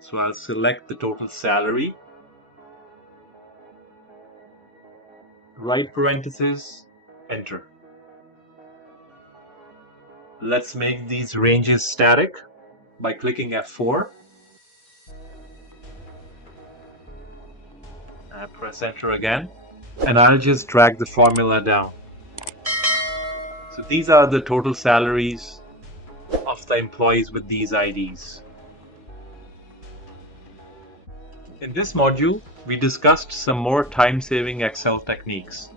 So I'll select the total salary, right parenthesis, enter. Let's make these ranges static by clicking F4. I press enter again, and I'll just drag the formula down. So these are the total salaries of the employees with these IDs. In this module, we discussed some more time-saving Excel techniques.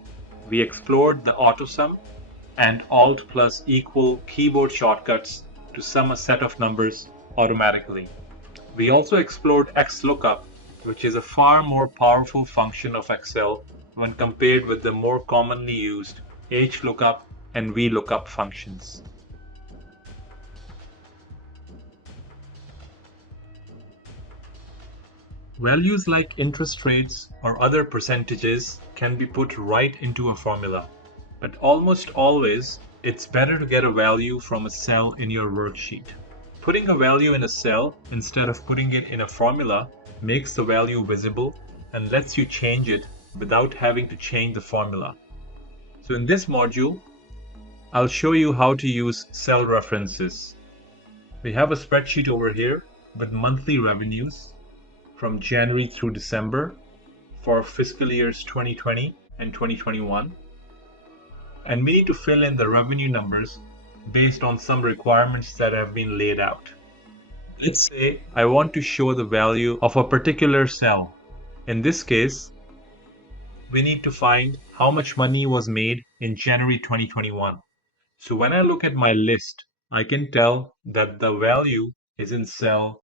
We explored the AutoSum and Alt plus equal keyboard shortcuts to sum a set of numbers automatically. We also explored XLOOKUP, which is a far more powerful function of Excel when compared with the more commonly used HLOOKUP and VLOOKUP functions. Values like interest rates or other percentages can be put right into a formula, but almost always it's better to get a value from a cell in your worksheet. Putting a value in a cell instead of putting it in a formula makes the value visible and lets you change it without having to change the formula. So in this module, I'll show you how to use cell references. We have a spreadsheet over here with monthly revenues from January through December for fiscal years 2020 and 2021. And we need to fill in the revenue numbers based on some requirements that have been laid out. Let's say I want to show the value of a particular cell. In this case, we need to find how much money was made in January 2021. So when I look at my list, I can tell that the value is in cell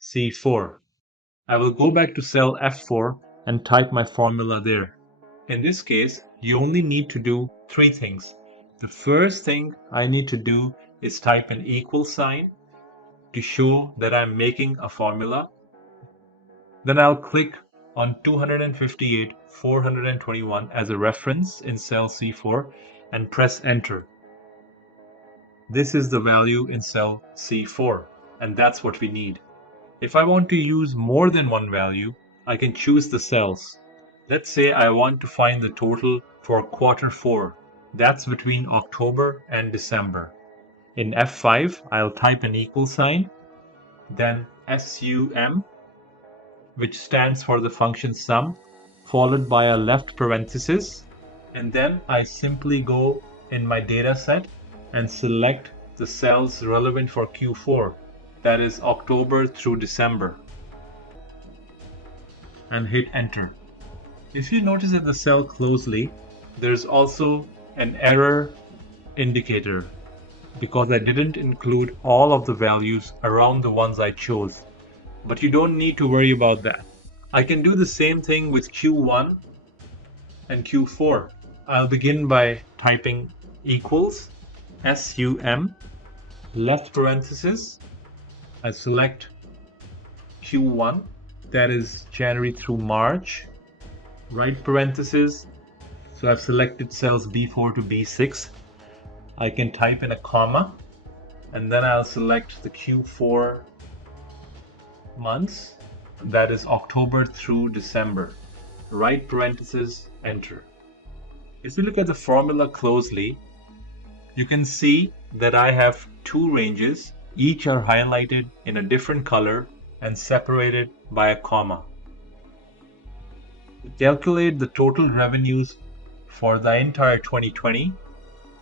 C4. I will go back to cell F4 and type my formula there. In this case, you only need to do three things. The first thing I need to do is type an equal sign to show that I'm making a formula. Then I'll click on 258, 421 as a reference in cell C4 and press enter. This is the value in cell C4, and that's what we need. If I want to use more than one value, I can choose the cells. Let's say I want to find the total for quarter 4. That's between October and December. In F5, I'll type an equal sign, then SUM, which stands for the function sum, followed by a left parenthesis, and then I simply go in my data set and select the cells relevant for Q4. That is October through December, and hit enter. If you notice at the cell closely, there's also an error indicator because I didn't include all of the values around the ones I chose. But you don't need to worry about that. I can do the same thing with Q1 and Q4. I'll begin by typing equals SUM, left parenthesis. I select Q1, that is January through March, right parenthesis. So I've selected cells B4 to B6. I can type in a comma, and then I'll select the Q4 months, that is October through December, right parenthesis, enter. If you look at the formula closely, you can see that I have two ranges. Each are highlighted in a different color and separated by a comma. To calculate the total revenues for the entire 2020,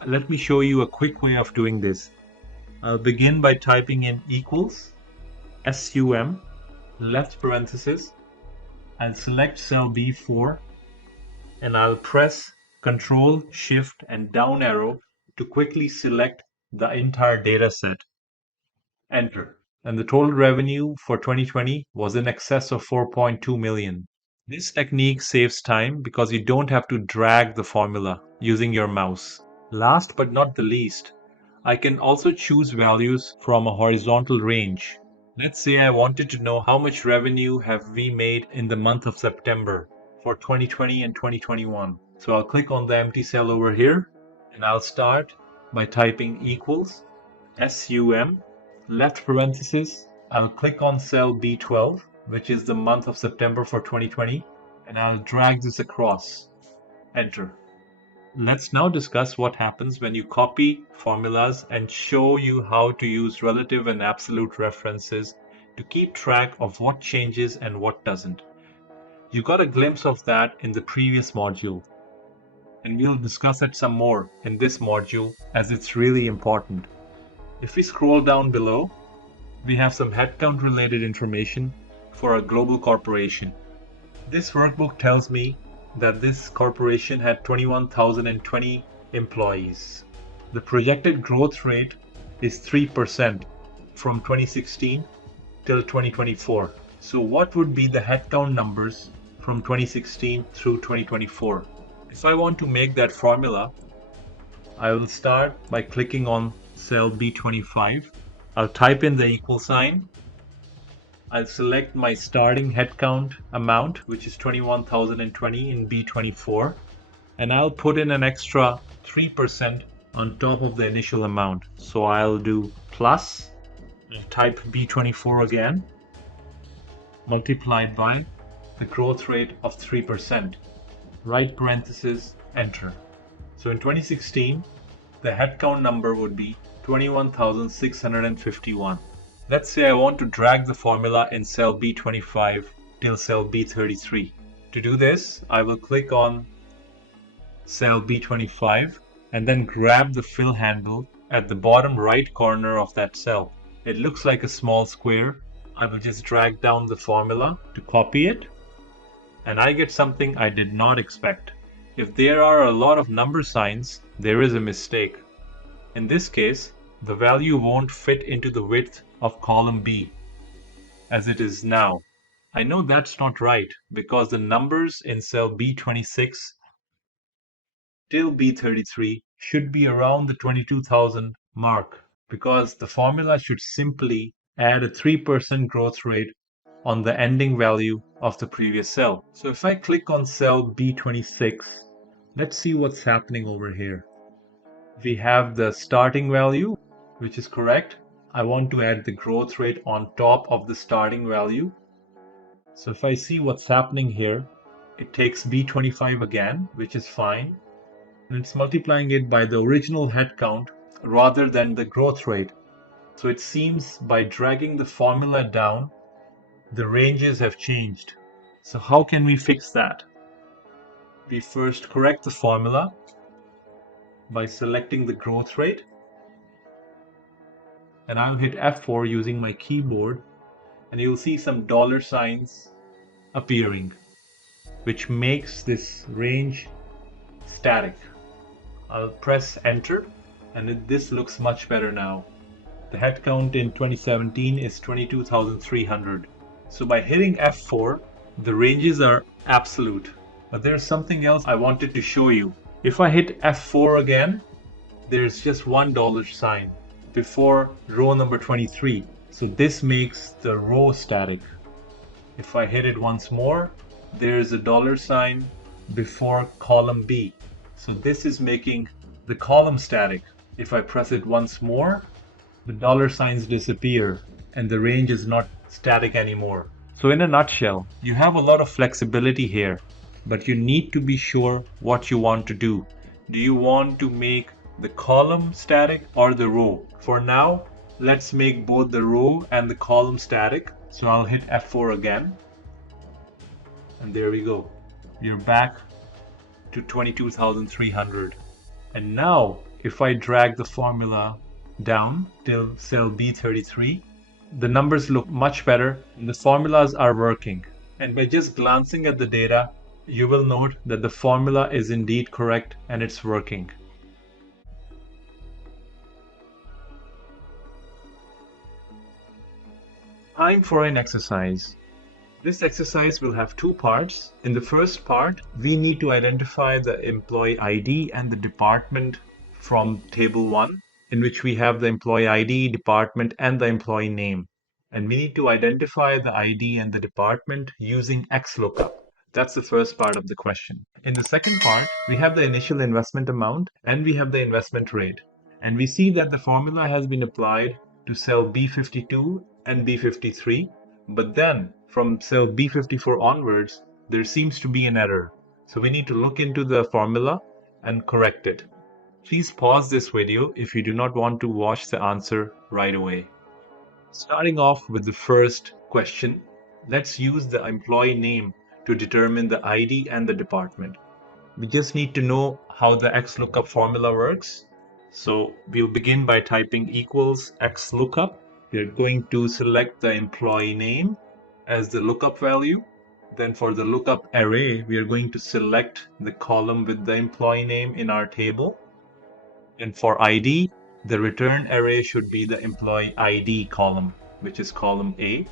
let me show you a quick way of doing this. I'll begin by typing in equals SUM, left parenthesis. I'll select cell B4 and I'll press Ctrl, Shift and down arrow to quickly select the entire data set. Enter. And the total revenue for 2020 was in excess of 4.2 million. This technique saves time because you don't have to drag the formula using your mouse. Last but not the least, I can also choose values from a horizontal range. Let's say I wanted to know how much revenue have we made in the month of September for 2020 and 2021. So I'll click on the empty cell over here and I'll start by typing equals SUM, left parenthesis. I'll click on cell B12, which is the month of September for 2020, and I'll drag this across. Enter. Let's now discuss what happens when you copy formulas and show you how to use relative and absolute references to keep track of what changes and what doesn't. You got a glimpse of that in the previous module, and we'll discuss it some more in this module as it's really important. If we scroll down below, we have some headcount related information for a global corporation. This workbook tells me that this corporation had 21,020 employees. The projected growth rate is 3% from 2016 till 2024. So what would be the headcount numbers from 2016 through 2024? If I want to make that formula, I will start by clicking on cell B25. I'll type in the equal sign. I'll select my starting headcount amount, which is 21,020 in B24, and I'll put in an extra 3% on top of the initial amount. So I'll do plus, I'll type B24 again, multiplied by the growth rate of 3%. Right parenthesis, enter. So in 2016, the headcount number would be 21,651. Let's say I want to drag the formula in cell B25 till cell B33. To do this, I will click on cell B25 and then grab the fill handle at the bottom right corner of that cell. It looks like a small square. I will just drag down the formula to copy it, and I get something I did not expect. If there are a lot of number signs, there is a mistake. In this case, the value won't fit into the width of column B as it is now. I know that's not right because the numbers in cell B26 till B33 should be around the 22,000 mark, because the formula should simply add a 3% growth rate on the ending value of the previous cell. So if I click on cell B26, let's see what's happening over here. We have the starting value, which is correct. I want to add the growth rate on top of the starting value. So if I see what's happening here, it takes B25 again, which is fine, and it's multiplying it by the original head count rather than the growth rate. So it seems by dragging the formula down, the ranges have changed. So how can we fix that? We first correct the formula by selecting the growth rate, and I'll hit F4 using my keyboard, and you'll see some dollar signs appearing, which makes this range static. I'll press enter, and this looks much better now. The headcount in 2017 is 22,300. So by hitting F4, the ranges are absolute. But there's something else I wanted to show you. If I hit F4 again, there's just $1 sign before row number 23. So this makes the row static. If I hit it once more, there's a dollar sign before column B. So this is making the column static. If I press it once more, the dollar signs disappear and the range is not static anymore. So in a nutshell, you have a lot of flexibility here, but you need to be sure what you want to do. Do you want to make the column static or the row? For now, let's make both the row and the column static. So I'll hit F4 again. And there we go. We're back to 22,300. And now, if I drag the formula down till cell B33, the numbers look much better and the formulas are working. And by just glancing at the data, you will note that the formula is indeed correct and it's working. Time for an exercise. This exercise will have two parts. In the first part, we need to identify the employee ID and the department from table 1, in which we have the employee ID, department, and the employee name. And we need to identify the ID and the department using XLOOKUP. That's the first part of the question. In the second part, we have the initial investment amount and we have the investment rate. And we see that the formula has been applied to cell B52 and B53, but then from cell B54 onwards, there seems to be an error. So we need to look into the formula and correct it. Please pause this video if you do not want to watch the answer right away. Starting off with the first question, let's use the employee name to determine the ID and the department. We just need to know how the XLOOKUP formula works. So we'll begin by typing equals XLOOKUP. We're going to select the employee name as the lookup value. Then for the lookup array, we are going to select the column with the employee name in our table. And for ID, the return array should be the employee ID column, which is column A.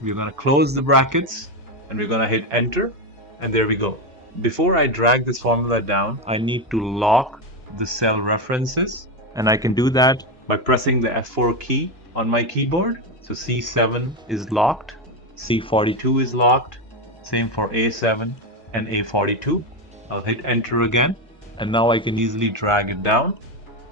We're going to close the brackets and we're going to hit enter, and there we go. Before I drag this formula down, I need to lock the cell references, and I can do that by pressing the F4 key on my keyboard. So C7 is locked, C42 is locked, same for A7 and A42. I'll hit enter again, and now I can easily drag it down.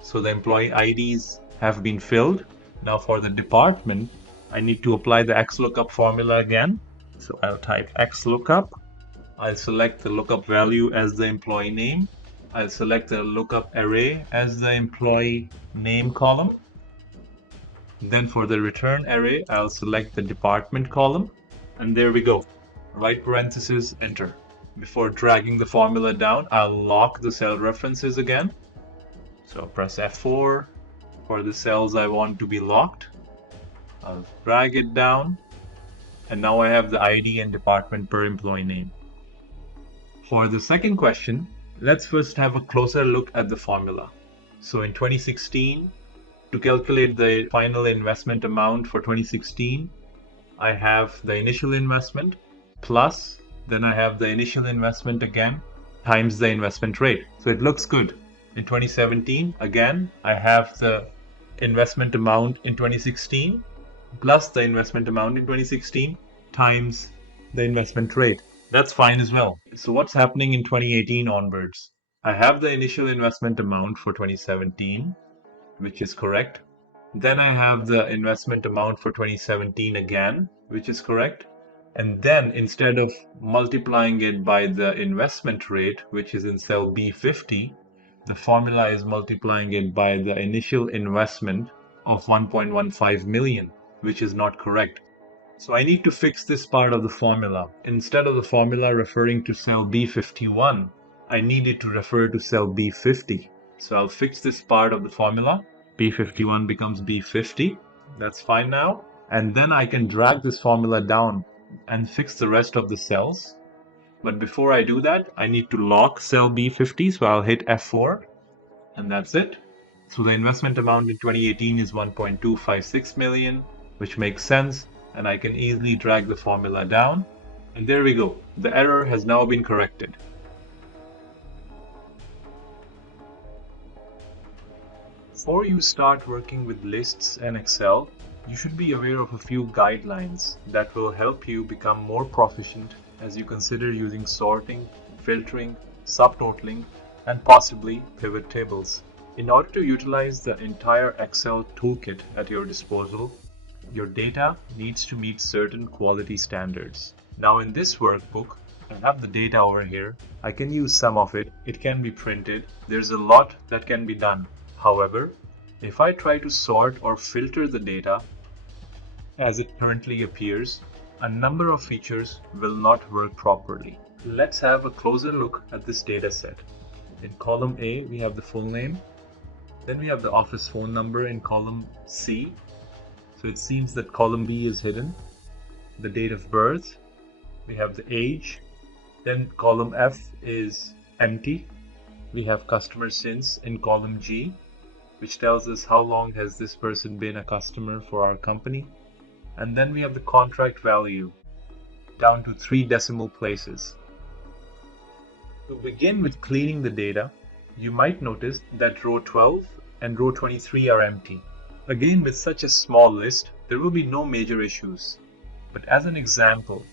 So the employee IDs have been filled. Now for the department, I need to apply the XLOOKUP formula again. So I'll type XLOOKUP. I'll select the lookup value as the employee name. I'll select the lookup array as the employee name column. Then for the return array, I'll select the department column. And there we go. Right parenthesis, enter. Before dragging the formula down, I'll lock the cell references again. So press F4 for the cells I want to be locked. I'll drag it down. And now I have the ID and department per employee name. For the second question, let's first have a closer look at the formula. So in 2016, to calculate the final investment amount for 2016, I have the initial investment plus, then I have the initial investment again times the investment rate. So it looks good. In 2017, again, I have the investment amount in 2016 plus the investment amount in 2016 times the investment rate. That's fine as well. So what's happening in 2018 onwards? I have the initial investment amount for 2017, which is correct. Then I have the investment amount for 2017 again, which is correct. And then instead of multiplying it by the investment rate, which is in cell B50, the formula is multiplying it by the initial investment of 1.15 million, which is not correct. So I need to fix this part of the formula. Instead of the formula referring to cell B51, I need it to refer to cell B50. So I'll fix this part of the formula. B51 becomes B50. That's fine now. And then I can drag this formula down and fix the rest of the cells. But before I do that, I need to lock cell B50. So I'll hit F4 and that's it. So the investment amount in 2018 is 1.256 million, which makes sense. And I can easily drag the formula down. And there we go. The error has now been corrected. Before you start working with lists and Excel, you should be aware of a few guidelines that will help you become more proficient as you consider using sorting, filtering, subtotaling, and possibly pivot tables. In order to utilize the entire Excel toolkit at your disposal, your data needs to meet certain quality standards. Now in this workbook, I have the data over here. I can use some of it. It can be printed. There's a lot that can be done. However, if I try to sort or filter the data as it currently appears, a number of features will not work properly. Let's have a closer look at this data set. In column A, we have the full name. Then we have the office phone number in column C. So it seems that column B is hidden. The date of birth, we have the age. Then column F is empty. We have customer since in column G, which tells us how long has this person been a customer for our company. And then we have the contract value down to 3 decimal places. To begin with cleaning the data, you might notice that row 12 and row 23 are empty. Again, with such a small list, there will be no major issues. But as an example,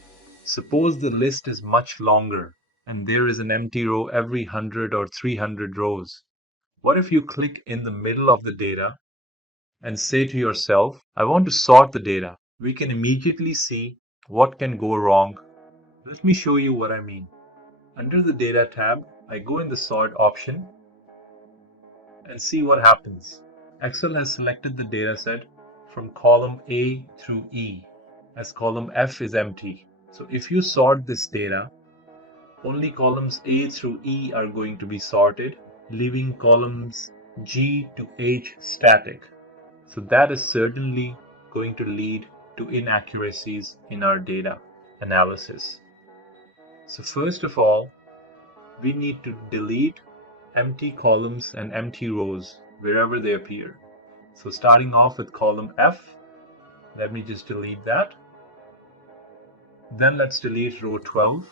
suppose the list is much longer and there is an empty row every 100 or 300 rows. What if you click in the middle of the data and say to yourself, I want to sort the data. we can immediately see what can go wrong. Let me show you what I mean. Under the Data tab, I go in the Sort option and see what happens. Excel has selected the dataset from column A through E, as column F is empty. So if you sort this data, only columns A through E are going to be sorted, leaving columns G to H static. So that is certainly going to lead to inaccuracies in our data analysis. So first of all, we need to delete empty columns and empty rows wherever they appear. So starting off with column F, let me just delete that. Then let's delete row 12.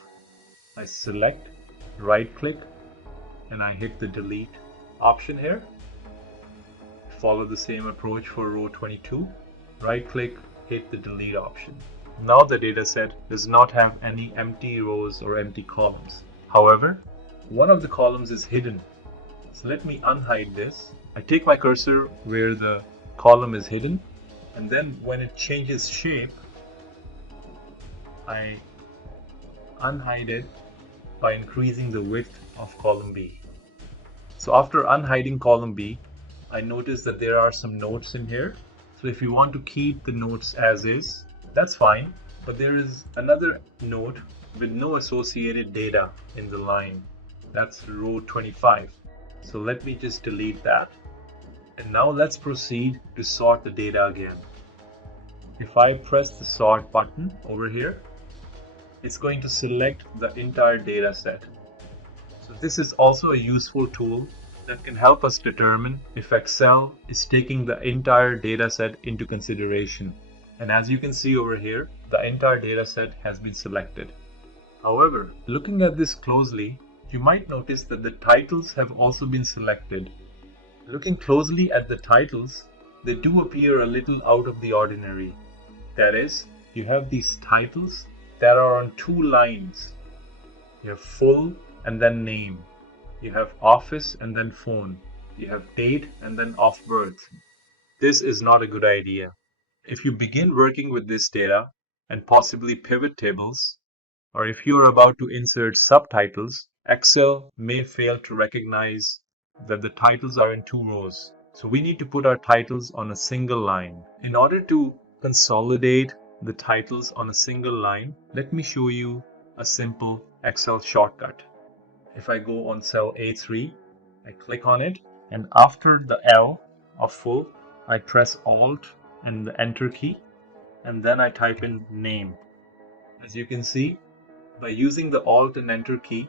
I select, right click, and I hit the delete option here. Follow the same approach for row 22. Right click, hit the delete option. Now the dataset does not have any empty rows or empty columns. However, one of the columns is hidden. So let me unhide this. I take my cursor where the column is hidden, and then when it changes shape, I unhide it by increasing the width of column B. So after unhiding column B, I notice that there are some notes in here. So if you want to keep the notes as is, that's fine. But there is another note with no associated data in the line. That's row 25. So let me just delete that. And now let's proceed to sort the data again. If I press the sort button over here, it's going to select the entire data set. So this is also a useful tool that can help us determine if Excel is taking the entire data set into consideration. And as you can see over here, the entire data set has been selected. However, looking at this closely, you might notice that the titles have also been selected. Looking closely at the titles, they do appear a little out of the ordinary. That is, you have these titles that are on two lines. You have full and then name. You have office and then phone. You have date and then of birth. This is not a good idea. If you begin working with this data and possibly pivot tables, or if you are about to insert subtitles, Excel may fail to recognize that the titles are in two rows. So we need to put our titles on a single line. In order to consolidate the titles on a single line, let me show you a simple Excel shortcut. If I go on cell A3, I click on it, and after the L of full, I press Alt and the Enter key, and then I type in name. As you can see, by using the Alt and Enter key,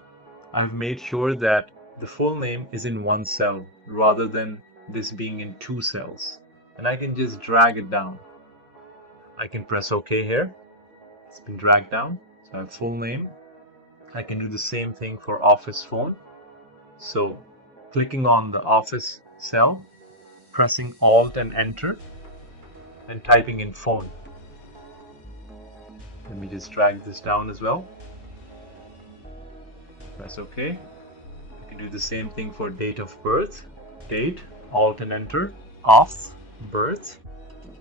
I've made sure that the full name is in one cell rather than this being in two cells. And I can just drag it down. I can press OK here. It's been dragged down. So I have full name. I can do the same thing for office phone. So clicking on the office cell, pressing Alt and Enter, and typing in phone. Let me just drag this down as well. Press OK. You can do the same thing for date of birth. Date, Alt and Enter, off, birth,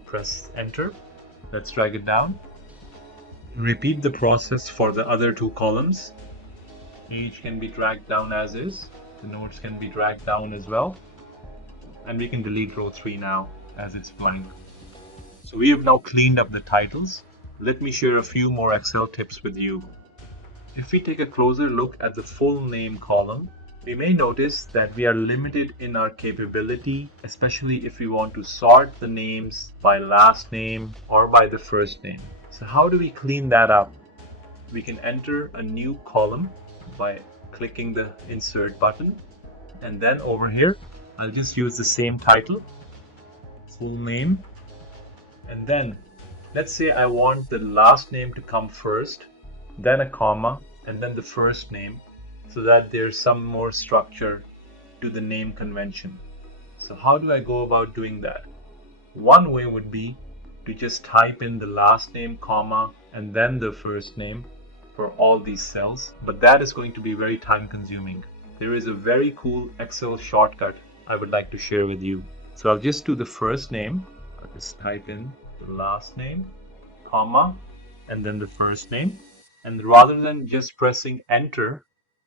press Enter. Let's drag it down. Repeat the process for the other two columns. Age can be dragged down as is. The notes can be dragged down as well. And we can delete row 3 now as it's blank. So we have now cleaned up the titles. Let me share a few more Excel tips with you. If we take a closer look at the full name column, we may notice that we are limited in our capability, especially if we want to sort the names by last name or by the first name. So how do we clean that up? We can enter a new column by clicking the Insert button, and then over here I'll just use the same title, full name, and then let's say I want the last name to come first, then a comma, and then the first name, so that there's some more structure to the name convention. So how do I go about doing that? One way would be to just type in the last name, comma, and then the first name for all these cells, but that is going to be very time consuming. There is a very cool Excel shortcut I would like to share with you. So I'll just do the first name. I'll just type in the last name, comma, and then the first name. And rather than just pressing enter,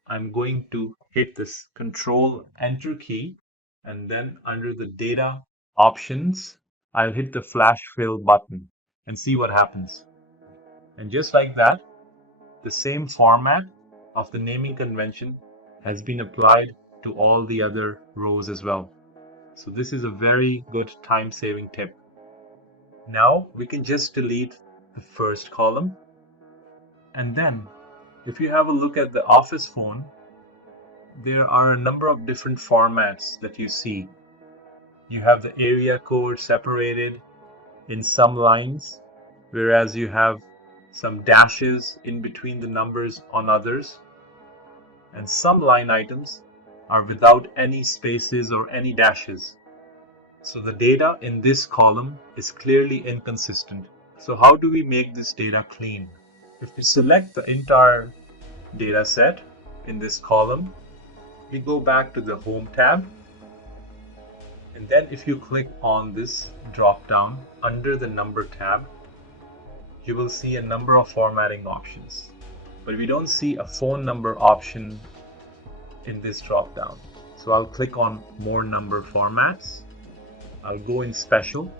I'm going to hit this control enter key, and then under the data options, I'll hit the flash fill button and see what happens. And just like that, the same format of the naming convention has been applied to all the other rows as well. So this is a very good time-saving tip. Now we can just delete the first column. And then if you have a look at the office phone, there are a number of different formats that you see. You have the area code separated in some lines, whereas you have some dashes in between the numbers on others. And some line items are without any spaces or any dashes. So the data in this column is clearly inconsistent. So how do we make this data clean? If we select the entire data set in this column, we go back to the Home tab. And then if you click on this drop down under the Number tab, you will see a number of formatting options. But we don't see a phone number option in this drop down. So I'll click on More Number Formats. I'll go in Special,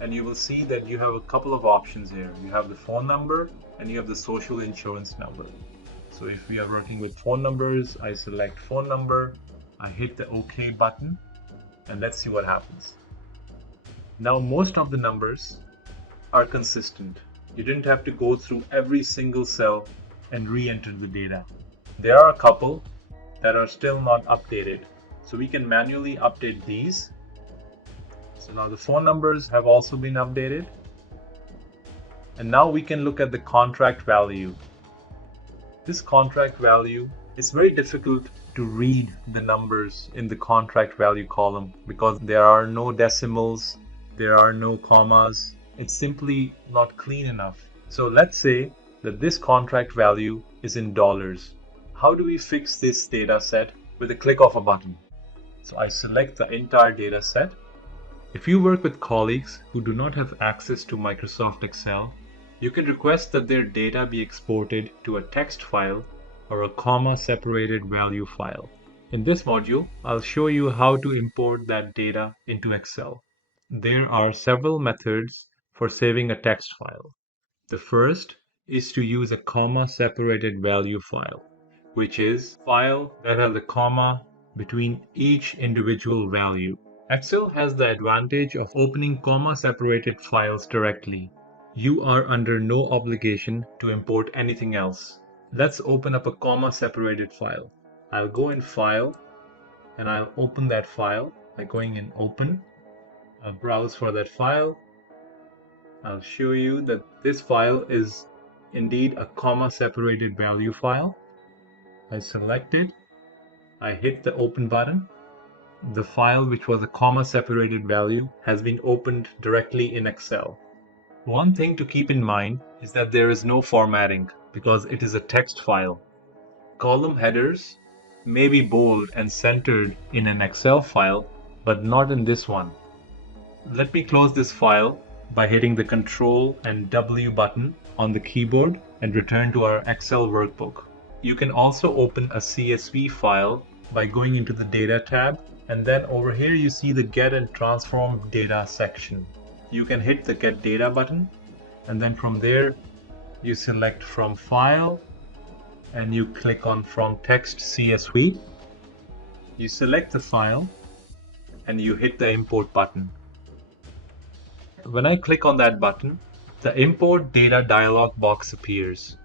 and you will see that you have a couple of options here. You have the phone number and you have the social insurance number. So if we are working with phone numbers, I select phone number, I hit the OK button, and let's see what happens. Now most of the numbers are consistent. You didn't have to go through every single cell and re-enter the data. There are a couple that are still not updated, so we can manually update these. So now the phone numbers have also been updated. And now we can look at the contract value. This contract value is very difficult to read the numbers in the contract value column because there are no decimals, there are no commas. It's simply not clean enough. So let's say that this contract value is in dollars. How do we fix this data set with a click of a button? So I select the entire data set. If you work with colleagues who do not have access to Microsoft Excel, you can request that their data be exported to a text file or a comma-separated value file. In this module, I'll show you how to import that data into Excel. There are several methods for saving a text file. The first is to use a comma-separated value file, which is a file that has a comma between each individual value. Excel has the advantage of opening comma-separated files directly. You are under no obligation to import anything else. Let's open up a comma-separated file. I'll go in File, and I'll open that file by going in Open. I'll browse for that file. I'll show you that this file is indeed a comma-separated value file. I select it. I hit the Open button. The file, which was a comma-separated value, has been opened directly in Excel. One thing to keep in mind is that there is no formatting because it is a text file. Column headers may be bold and centered in an Excel file, but not in this one. Let me close this file by hitting the Ctrl and W button on the keyboard and return to our Excel workbook. You can also open a CSV file by going into the Data tab, and then over here you see the Get and Transform Data section. You can hit the Get Data button, and then from there you select From File and you click on From Text CSV. You select the file and you hit the Import button. When I click on that button, the Import Data dialog box appears.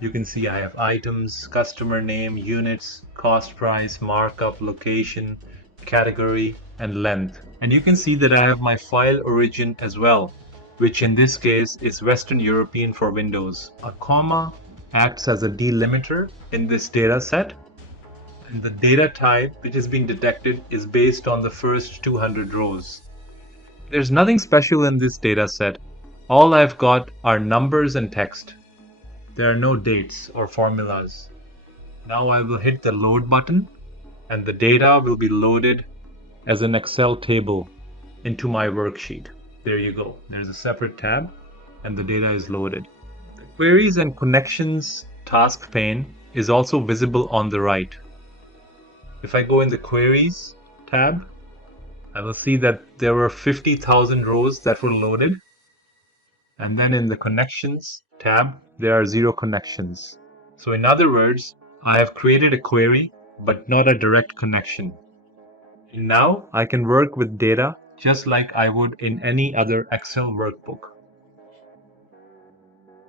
You can see I have items, customer name, units, cost price, markup, location, category, and length. And you can see that I have my file origin as well, which in this case is Western European for Windows. A comma acts as a delimiter in this data set, and the data type which has been detected is based on the first 200 rows. There's nothing special in this data set. All I've got are numbers and text. There are no dates or formulas. Now I will hit the Load button, and the data will be loaded as an Excel table into my worksheet. There you go. There's a separate tab, and the data is loaded. The Queries and Connections task pane is also visible on the right. If I go in the Queries tab, I will see that there were 50,000 rows that were loaded. And then in the Connections tab, there are 0 connections. So in other words, I have created a query, but not a direct connection. And now I can work with data just like I would in any other Excel workbook.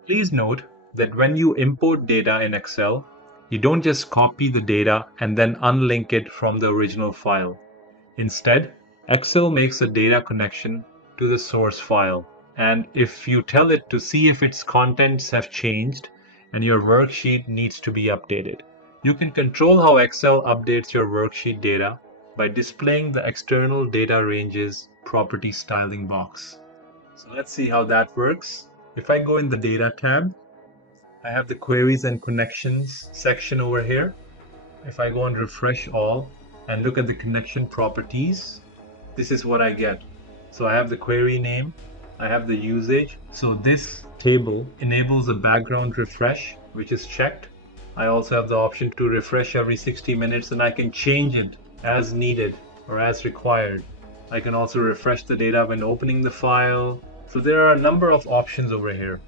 Please note that when you import data in Excel, you don't just copy the data and then unlink it from the original file. Instead, Excel makes a data connection to the source file. And if you tell it to see if its contents have changed and your worksheet needs to be updated, you can control how Excel updates your worksheet data by displaying the external data ranges property styling box. So let's see how that works. If I go in the Data tab, I have the Queries and Connections section over here. If I go and refresh all and look at the connection properties, this is what I get. So I have the query name, I have the usage. So this table enables a background refresh, which is checked. I also have the option to refresh every 60 minutes, and I can change it as needed or as required. I can also refresh the data when opening the file. So there are a number of options over here.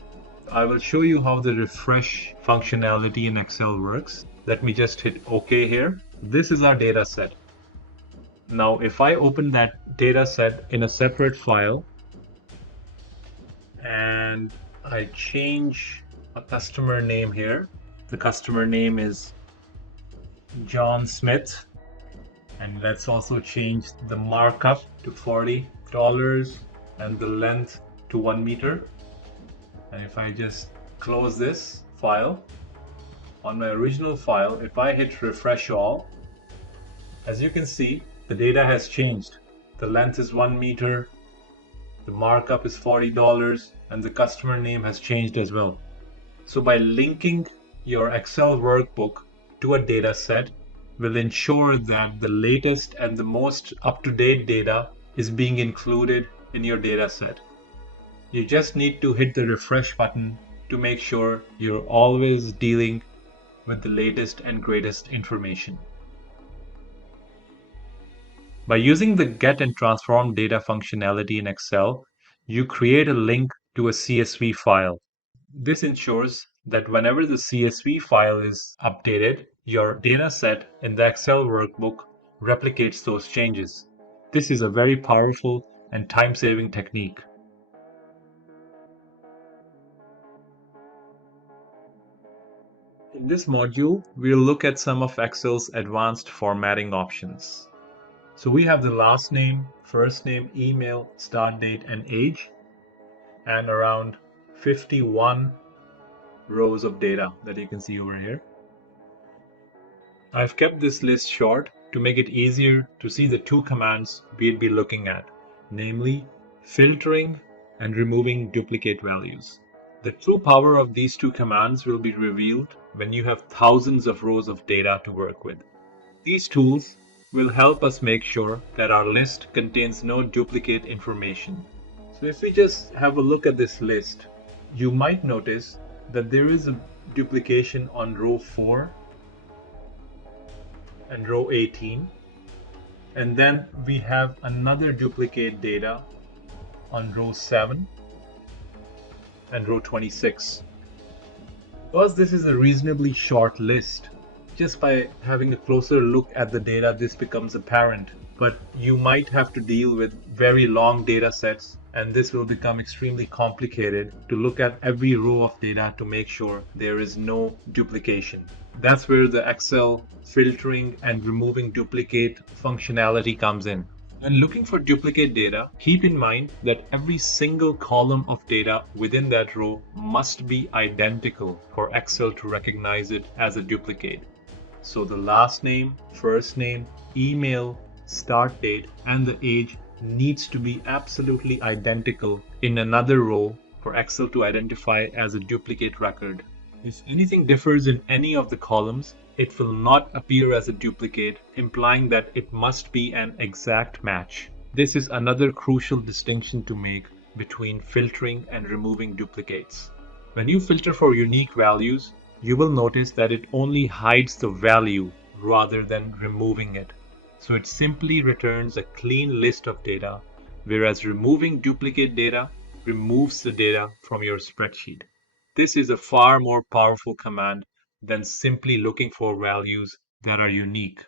I will show you how the refresh functionality in Excel works. Let me just hit OK here. This is our data set. Now, if I open that data set in a separate file and I change a customer name here, the customer name is John Smith, and let's also change the markup to $40 and the length to 1 meter. And if I just close this file, on my original file, if I hit refresh all, as you can see, the data has changed. The length is 1 meter, the markup is $40, and the customer name has changed as well. So by linking your Excel workbook to a data set will ensure that the latest and the most up-to-date data is being included in your data set. You just need to hit the refresh button to make sure you're always dealing with the latest and greatest information. By using the Get and Transform Data functionality in Excel, you create a link to a CSV file. This ensures that whenever the CSV file is updated, your data set in the Excel workbook replicates those changes. This is a very powerful and time-saving technique. In this module, we'll look at some of Excel's advanced formatting options. So we have the last name, first name, email, start date, and age, and around 51 rows of data that you can see over here. I've kept this list short to make it easier to see the two commands we'd be looking at, namely filtering and removing duplicate values. The true power of these two commands will be revealed when you have thousands of rows of data to work with. These tools will help us make sure that our list contains no duplicate information. So if we just have a look at this list, you might notice that there is a duplication on row 4 and row 18, and then we have another duplicate data on row 7 and row 26. Because this is a reasonably short list, just by having a closer look at the data, this becomes apparent. But you might have to deal with very long data sets, and this will become extremely complicated to look at every row of data to make sure there is no duplication. That's where the Excel filtering and removing duplicate functionality comes in. When looking for duplicate data, keep in mind that every single column of data within that row must be identical for Excel to recognize it as a duplicate. So the last name, first name, email, start date, and the age needs to be absolutely identical in another row for Excel to identify as a duplicate record. If anything differs in any of the columns, it will not appear as a duplicate, implying that it must be an exact match. This is another crucial distinction to make between filtering and removing duplicates. When you filter for unique values, you will notice that it only hides the value rather than removing it. So it simply returns a clean list of data, whereas removing duplicate data removes the data from your spreadsheet. This is a far more powerful command than simply looking for values that are unique.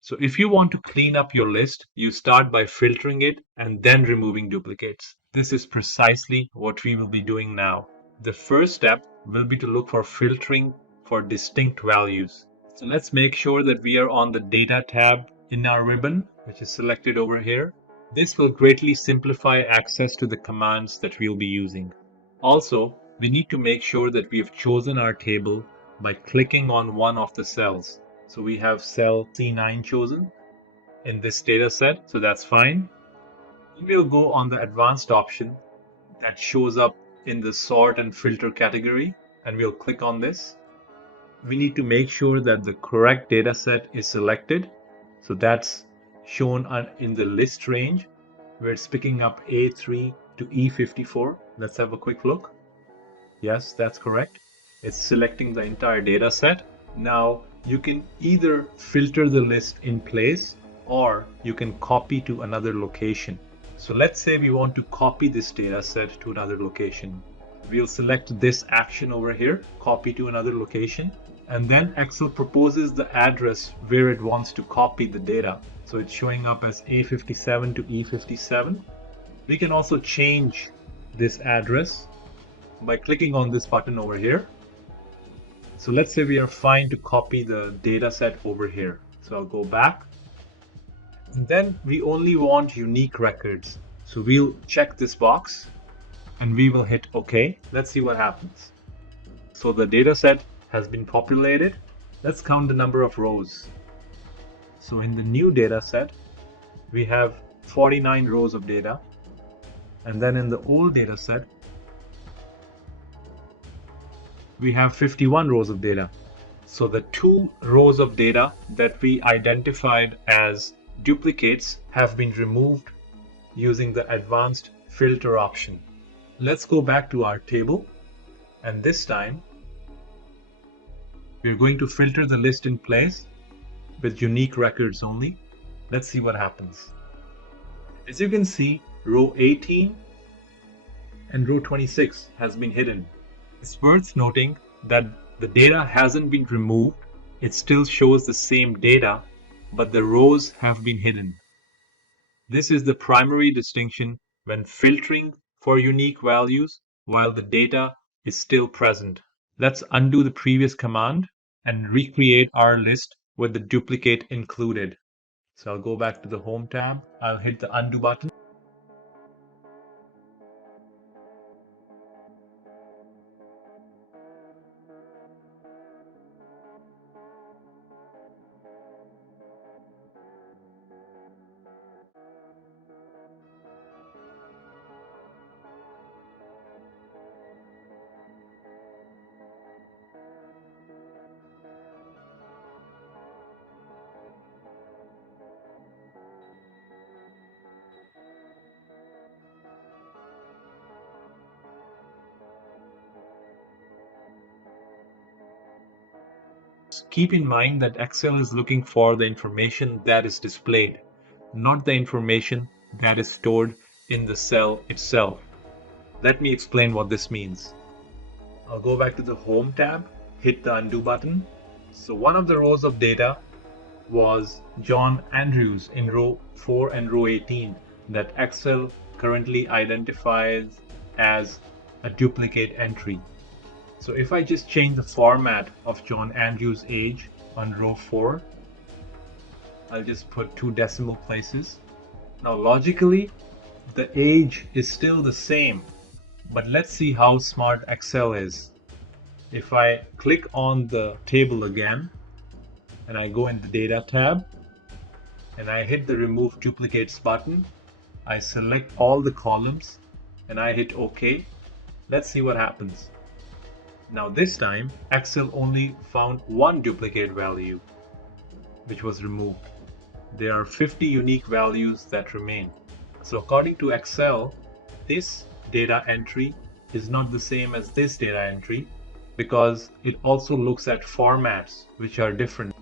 So if you want to clean up your list, you start by filtering it and then removing duplicates. This is precisely what we will be doing now. The first step will be to look for filtering for distinct values. So let's make sure that we are on the Data tab in our ribbon, which is selected over here. This will greatly simplify access to the commands that we'll be using. Also, we need to make sure that we have chosen our table by clicking on one of the cells. So we have cell C9 chosen in this data set, so that's fine. We'll go on the advanced option that shows up in the sort and filter category, and we'll click on this. We need to make sure that the correct data set is selected. So that's shown in the list range where it's picking up A3 to E54. Let's have a quick look. Yes, that's correct. It's selecting the entire data set. Now you can either filter the list in place or you can copy to another location. So let's say we want to copy this data set to another location. We'll select this action over here, copy to another location, and then Excel proposes the address where it wants to copy the data. So it's showing up as A57 to E57. We can also change this address by clicking on this button over here. So let's say we are fine to copy the data set over here. So I'll go back. And then we only want unique records. So we'll check this box and we will hit OK. Let's see what happens. So the data set has been populated. Let's count the number of rows. So in the new data set, we have 49 rows of data. And then in the old data set, we have 51 rows of data. So the 2 rows of data that we identified as duplicates have been removed using the advanced filter option. Let's go back to our table, and this time we're going to filter the list in place with unique records only. Let's see what happens. As you can see, row 18 and row 26 has been hidden. It's worth noting that the data hasn't been removed. It still shows the same data, but the rows have been hidden. This is the primary distinction when filtering for unique values while the data is still present. Let's undo the previous command and recreate our list with the duplicate included. So I'll go back to the Home tab. I'll hit the undo button. Keep in mind that Excel is looking for the information that is displayed, not the information that is stored in the cell itself. Let me explain what this means. I'll go back to the Home tab, hit the undo button. So one of the rows of data was John Andrews in row 4 and row 18 that Excel currently identifies as a duplicate entry. So if I just change the format of John Andrews' age on row 4, I'll just put 2 decimal places. Now logically, the age is still the same, but let's see how smart Excel is. If I click on the table again, and I go in the Data tab, and I hit the Remove Duplicates button, I select all the columns, and I hit OK. Let's see what happens. Now this time, Excel only found one duplicate value, which was removed. There are 50 unique values that remain. So according to Excel, this data entry is not the same as this data entry because it also looks at formats which are different.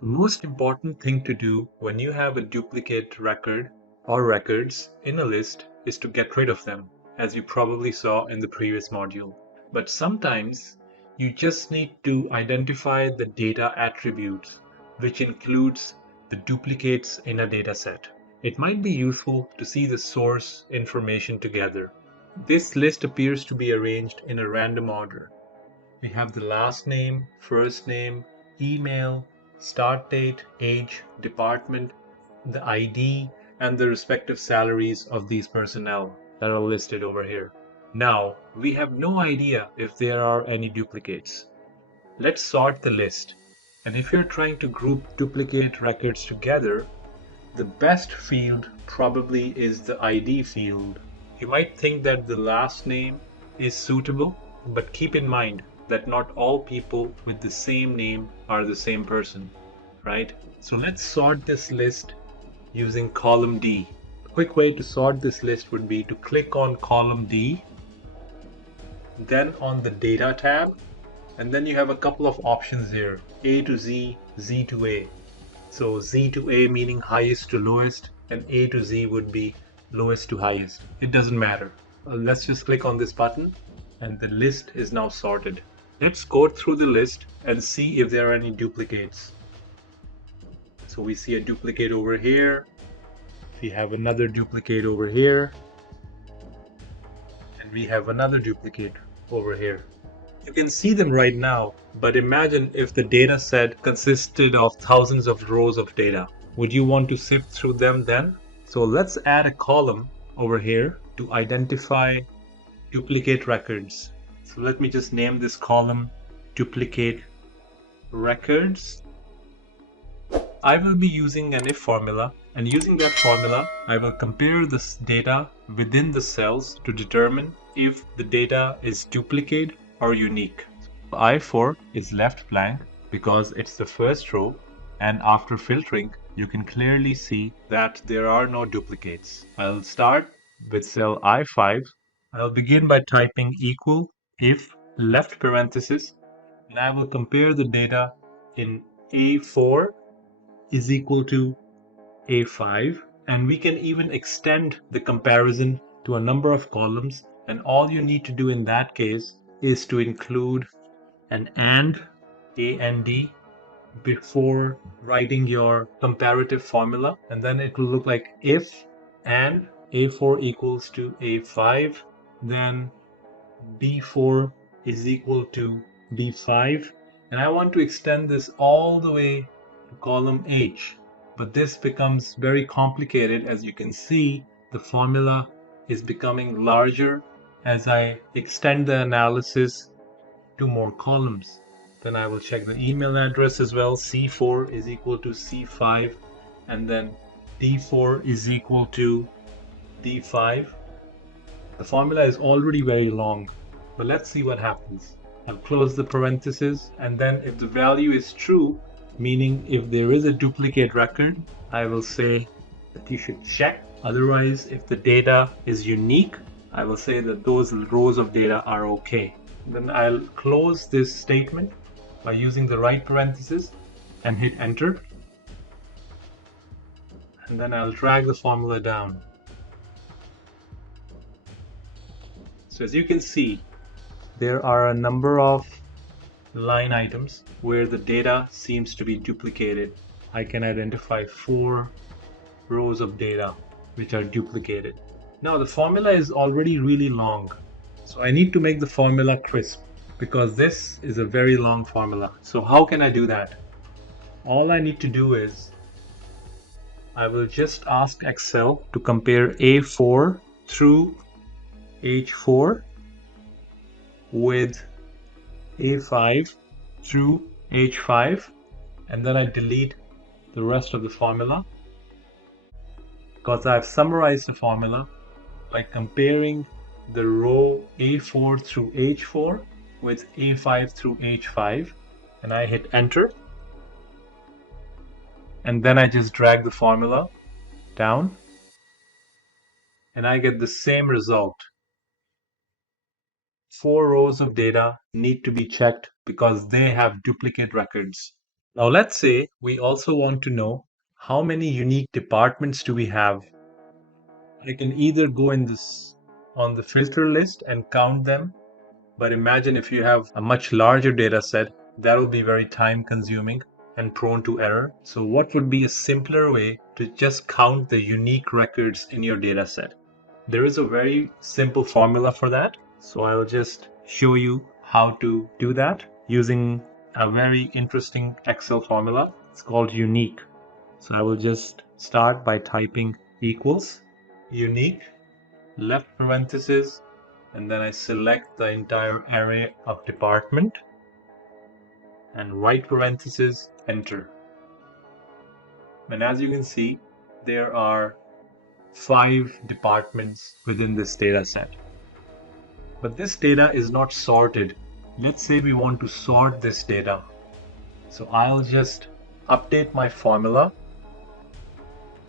The most important thing to do when you have a duplicate record or records in a list is to get rid of them, as you probably saw in the previous module. But sometimes you just need to identify the data attributes, which includes the duplicates in a dataset. It might be useful to see the source information together. This list appears to be arranged in a random order. We have the last name, first name, email, start date, age, department, the ID, and the respective salaries of these personnel that are listed over here. Now, we have no idea if there are any duplicates. Let's sort the list. And if you're trying to group duplicate records together, the best field probably is the ID field. You might think that the last name is suitable, but keep in mind that not all people with the same name are the same person, right? So let's sort this list using column D. A quick way to sort this list would be to click on column D, then on the data tab, and then you have a couple of options here, A to Z, Z to A. So Z to A meaning highest to lowest, and A to Z would be lowest to highest. It doesn't matter. Let's just click on this button and the list is now sorted. Let's go through the list and see if there are any duplicates. So we see a duplicate over here. We have another duplicate over here. And we have another duplicate over here. You can see them right now, but imagine if the data set consisted of thousands of rows of data. Would you want to sift through them then? So let's add a column over here to identify duplicate records. So let me just name this column duplicate records. I will be using an if formula, and using that formula, I will compare this data within the cells to determine if the data is duplicate or unique. I4 is left blank because it's the first row, and after filtering you can clearly see that there are no duplicates. I'll start with cell I5. I'll begin by typing equal if left parenthesis, and I will compare the data in A4 is equal to A5, and we can even extend the comparison to a number of columns, and all you need to do in that case is to include an AND, A-N-D, before writing your comparative formula, and then it will look like if and A4 equals to A5, then B4 is equal to B5, and I want to extend this all the way to column H, but this becomes very complicated. As you can see, the formula is becoming larger as I extend the analysis to more columns. Then I will check the email address as well. C4 is equal to C5, and then D4 is equal to D5. The formula is already very long, but let's see what happens. I'll close the parentheses, and then if the value is true, meaning if there is a duplicate record, I will say that you should check. Otherwise, if the data is unique, I will say that those rows of data are okay. Then I'll close this statement by using the right parenthesis and hit enter. And then I'll drag the formula down. So as you can see, there are a number of line items where the data seems to be duplicated. I can identify 4 rows of data which are duplicated. Now the formula is already really long, so I need to make the formula crisp because this is a very long formula. So how can I do that? All I need to do is I will just ask Excel to compare A4 through H4 with A5 through H5, and then I delete the rest of the formula because I've summarized the formula by comparing the row A4 through H4 with A5 through H5, and I hit enter, and then I just drag the formula down and I get the same result. 4 rows of data need to be checked because they have duplicate records. Now let's say we also want to know how many unique departments do we have. I can either go in this on the filter list and count them, but imagine if you have a much larger data set, that will be very time consuming and prone to error. So what would be a simpler way to just count the unique records in your data set? There is a very simple formula for that. So I'll just show you how to do that using a very interesting Excel formula. It's called unique. So I will just start by typing equals unique, left parenthesis, and then I select the entire array of department and right parenthesis, enter. And as you can see, there are 5 departments within this data set. But this data is not sorted. Let's say we want to sort this data. So I'll just update my formula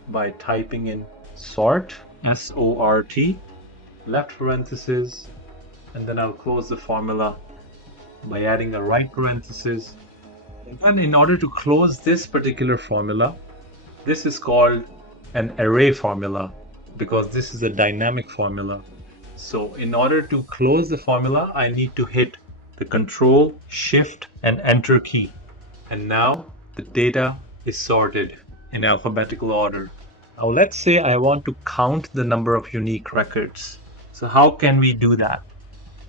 by typing in sort, S-O-R-T, left parenthesis, and then I'll close the formula by adding a right parenthesis. And in order to close this particular formula, this is called an array formula because this is a dynamic formula. So in order to close the formula, I need to hit the Control, Shift, and Enter key. And now the data is sorted in alphabetical order. Now let's say I want to count the number of unique records. So how can we do that?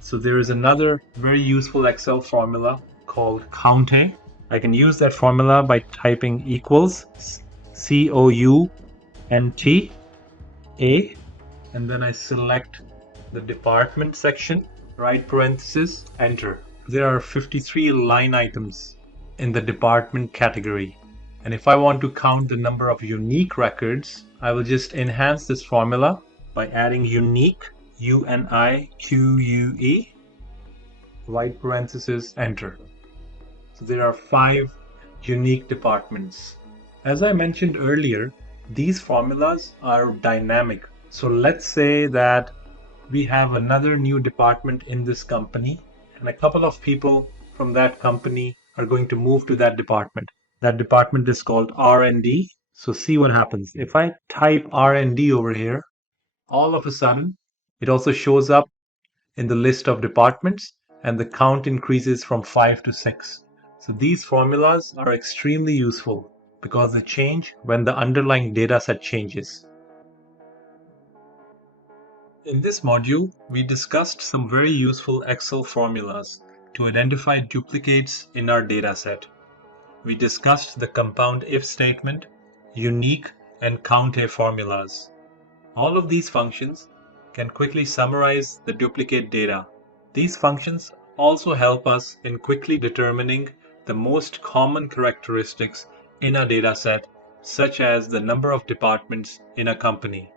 So there is another very useful Excel formula called counta. I can use that formula by typing equals COUNTA, and then I select the department section, right parenthesis, enter. There are 53 line items in the department category. And if I want to count the number of unique records, I will just enhance this formula by adding unique, UNIQUE, right parenthesis, enter. So there are 5 unique departments. As I mentioned earlier, these formulas are dynamic. So let's say that we have another new department in this company, and a couple of people from that company are going to move to that department. That department is called R&D. So see what happens. If I type R&D over here, all of a sudden, it also shows up in the list of departments, and the count increases from 5 to 6. So these formulas are extremely useful because they change when the underlying data set changes. In this module, we discussed some very useful Excel formulas to identify duplicates in our dataset. We discussed the compound if statement, unique, and counta formulas. All of these functions can quickly summarize the duplicate data. These functions also help us in quickly determining the most common characteristics in a dataset, such as the number of departments in a company.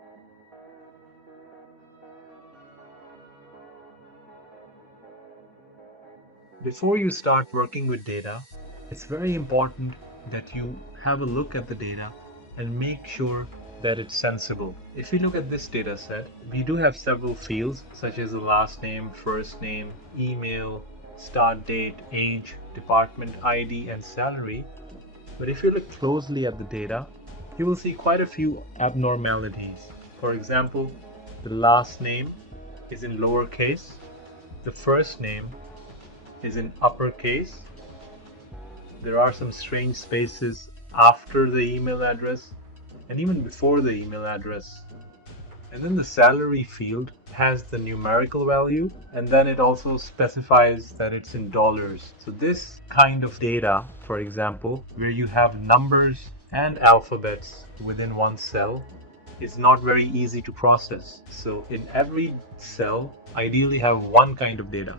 Before you start working with data, it's very important that you have a look at the data and make sure that it's sensible. If you look at this data set, we do have several fields such as the last name, first name, email, start date, age, department ID, and salary. But if you look closely at the data, you will see quite a few abnormalities. For example, the last name is in lowercase, the first name is in uppercase. There are some strange spaces after the email address and even before the email address. And then the salary field has the numerical value, and then it also specifies that it's in dollars. So this kind of data, for example, where you have numbers and alphabets within one cell, is not very easy to process. So in every cell, ideally have one kind of data.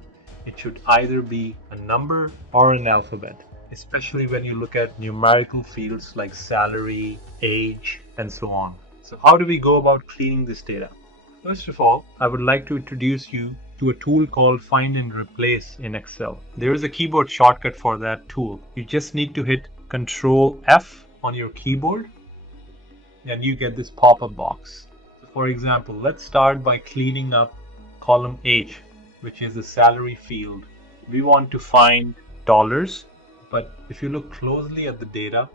It should either be a number or an alphabet, especially when you look at numerical fields like salary, age, and so on. So how do we go about cleaning this data? First of all, I would like to introduce you to a tool called Find and Replace in Excel. There is a keyboard shortcut for that tool. You just need to hit Control F on your keyboard and you get this pop-up box. So for example, let's start by cleaning up column H, which is the salary field. We want to find dollars, but if you look closely at the data,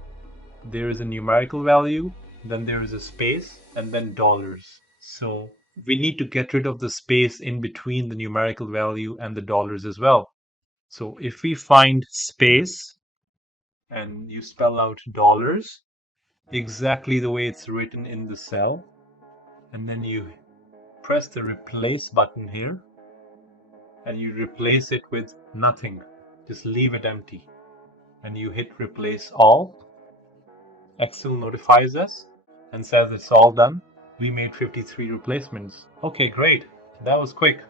there is a numerical value, then there is a space, and then dollars. So we need to get rid of the space in between the numerical value and the dollars as well. So if we find space and you spell out dollars exactly the way it's written in the cell, and then you press the replace button here and you replace it with nothing, just leave it empty, and you hit replace all, Excel notifies us and says it's all done. We made 53 replacements. Okay, great. That was quick.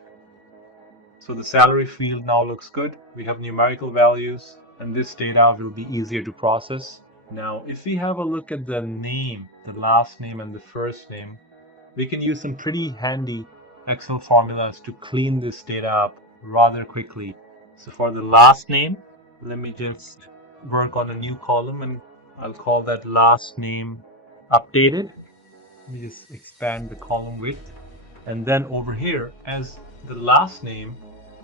So the salary field now looks good. We have numerical values and this data will be easier to process. Now, if we have a look at the name, the last name and the first name, we can use some pretty handy Excel formulas to clean this data up rather quickly. So for the last name, let me just work on a new column and I'll call that last name updated. Let me just expand the column width. And then over here, as the last name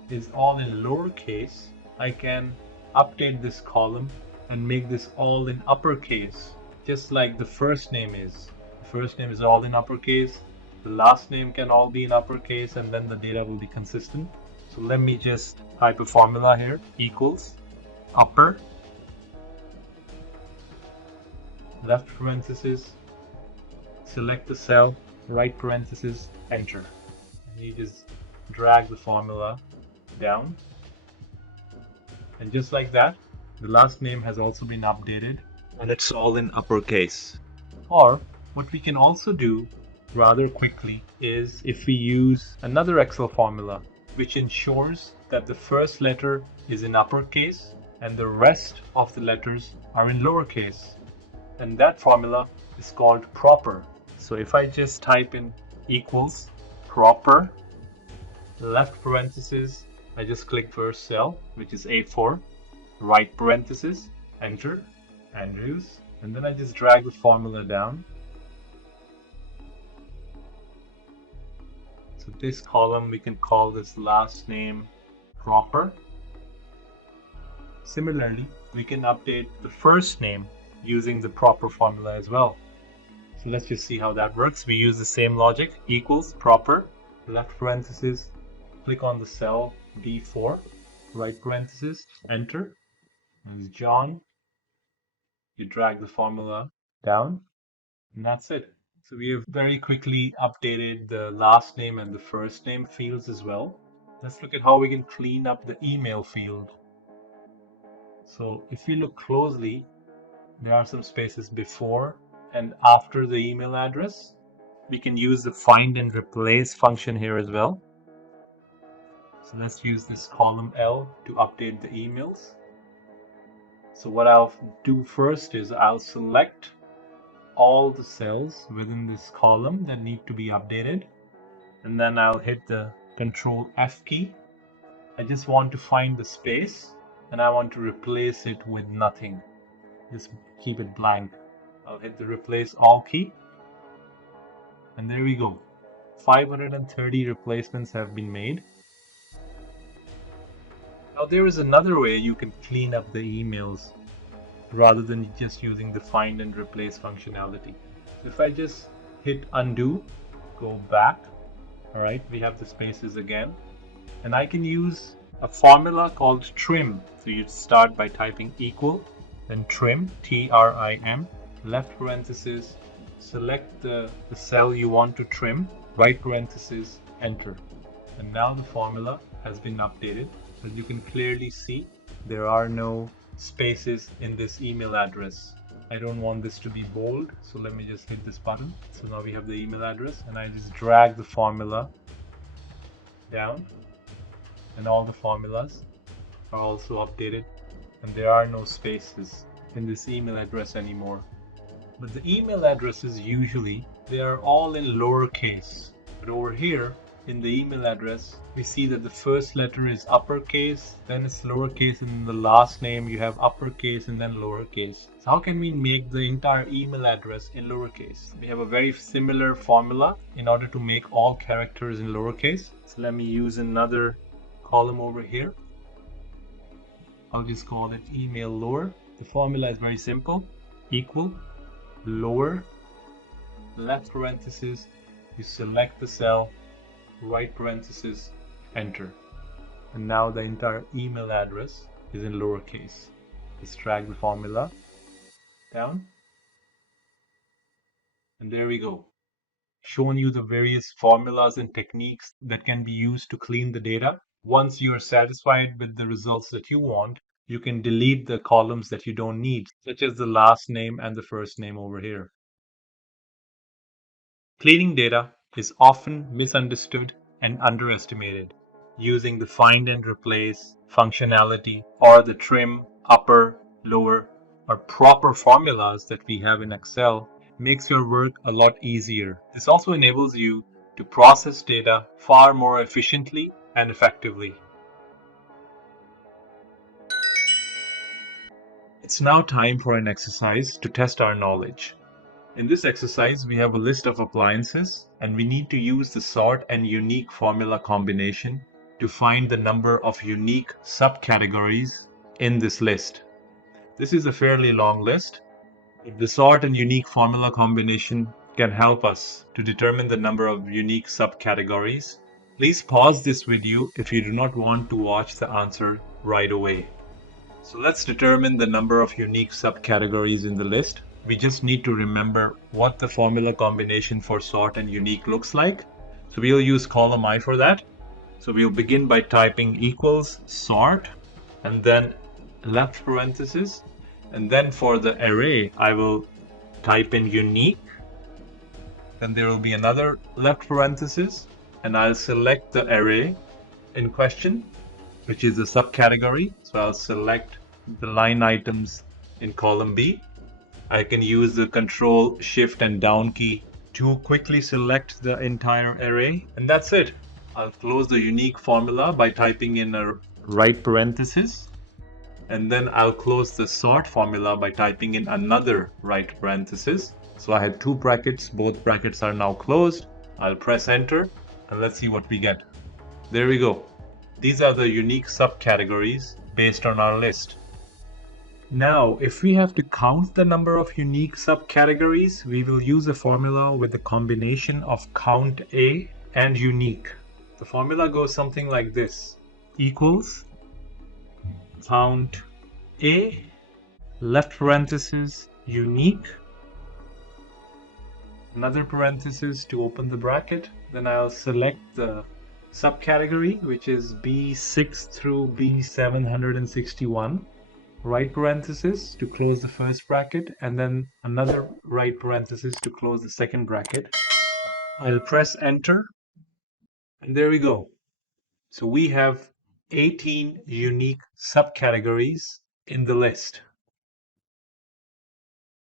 is all in lowercase, I can update this column and make this all in uppercase, just like the first name is. The first name is all in uppercase. The last name can all be in uppercase, and then the data will be consistent. So let me just type a formula here, equals upper, left parenthesis, select the cell, right parenthesis, enter. And you just drag the formula down. And just like that, the last name has also been updated and it's all in uppercase. Or what we can also do rather quickly is if we use another Excel formula which ensures that the first letter is in uppercase and the rest of the letters are in lowercase. And that formula is called proper. So if I just type in equals proper, left parenthesis, I just click first cell, which is A4, right parenthesis, enter, Andrews, and then I just drag the formula down. So this column, we can call this last name proper. Similarly, we can update the first name using the proper formula as well. So let's just see how that works. We use the same logic, equals proper, left parenthesis, click on the cell B4, right parenthesis, enter. There's John. You drag the formula down, and that's it. So we have very quickly updated the last name and the first name fields as well. Let's look at how we can clean up the email field. So if we look closely, there are some spaces before and after the email address. We can use the find and replace function here as well. So let's use this column L to update the emails. So what I'll do first is I'll select all the cells within this column that need to be updated. And then I'll hit the Control F key. I just want to find the space and I want to replace it with nothing. Just keep it blank. I'll hit the replace all key. And there we go. 530 replacements have been made. Now there is another way you can clean up the emails rather than just using the find and replace functionality. If I just hit undo, go back, all right, we have the spaces again, and I can use a formula called trim. So you start by typing equal, then trim, T-R-I-M, left parenthesis, select the cell you want to trim, right parenthesis, enter. And now the formula has been updated. As you can clearly see, there are no spaces in this email address. I don't want this to be bold, so let me just hit this button. So now we have the email address, and I just drag the formula down, and all the formulas are also updated, and there are no spaces in this email address anymore. But the email addresses usually, they are all in lowercase. But over here in the email address, we see that the first letter is uppercase, then it's lowercase, and in the last name you have uppercase and then lowercase. So how can we make the entire email address in lowercase? We have a very similar formula in order to make all characters in lowercase. So let me use another column over here. I'll just call it email lower. The formula is very simple. Equal lower, left parenthesis, you select the cell, right parenthesis, enter. And now the entire email address is in lowercase. Just drag the formula down. And there we go. Shown you the various formulas and techniques that can be used to clean the data. Once you are satisfied with the results that you want, you can delete the columns that you don't need, such as the last name and the first name over here. Cleaning data is often misunderstood and underestimated. Using the find and replace functionality or the trim, upper, lower, or proper formulas that we have in Excel makes your work a lot easier. This also enables you to process data far more efficiently and effectively. It's now time for an exercise to test our knowledge. In this exercise, we have a list of appliances, and we need to use the sort and unique formula combination to find the number of unique subcategories in this list. This is a fairly long list. The sort and unique formula combination can help us to determine the number of unique subcategories. Please pause this video if you do not want to watch the answer right away. So let's determine the number of unique subcategories in the list. We just need to remember what the formula combination for sort and unique looks like. So we'll use column I for that. So we'll begin by typing equals sort and then left parenthesis. And then for the array, I will type in unique. Then there will be another left parenthesis, and I'll select the array in question, which is a subcategory. So I'll select the line items in column B. I can use the Control, Shift, and Down key to quickly select the entire array. And that's it. I'll close the unique formula by typing in a right parenthesis. And then I'll close the sort formula by typing in another right parenthesis. So I had two brackets. Both brackets are now closed. I'll press enter and let's see what we get. There we go. These are the unique subcategories based on our list. Now, if we have to count the number of unique subcategories, we will use a formula with a combination of count A and unique. The formula goes something like this: equals count A, left parenthesis, unique, another parenthesis to open the bracket. Then I'll select the subcategory, which is B6 through B761. Right parenthesis to close the first bracket, and then another right parenthesis to close the second bracket. I'll press enter, and there we go. So we have 18 unique subcategories in the list.